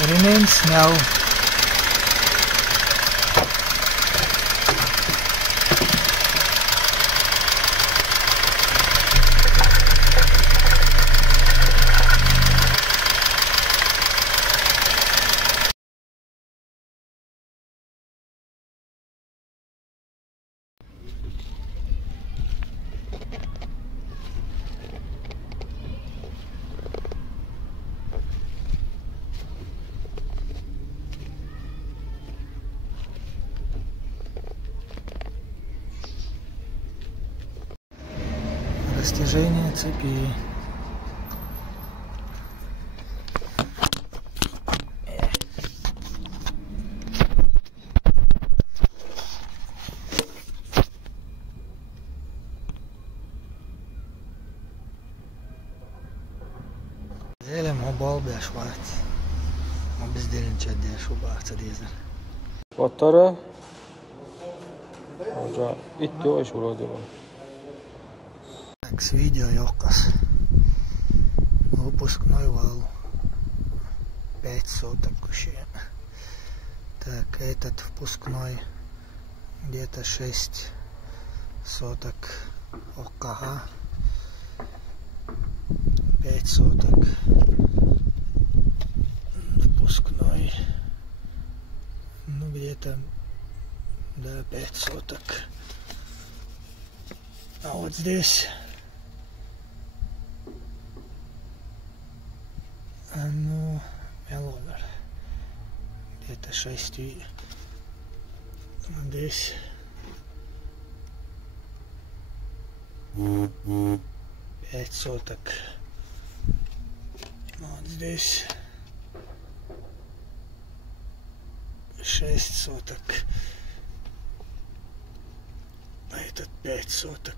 Ремень снял. Растяжение цепи. Zēle mobal beșoarți. Mă bezdelince de șubață de zel. Потара. Уже идти аж вроде бы. Так, с видео ёкас. Выпускной вал. 5 соток кущен. Так, этот впускной где-то 6 соток ОКГ. 5 соток. Впускной. Ну, где-то, да, 5 соток. А вот здесь, ну, меломер. Где-то 6. Здесь 5 соток. Вот здесь 6 соток. А этот 5 соток.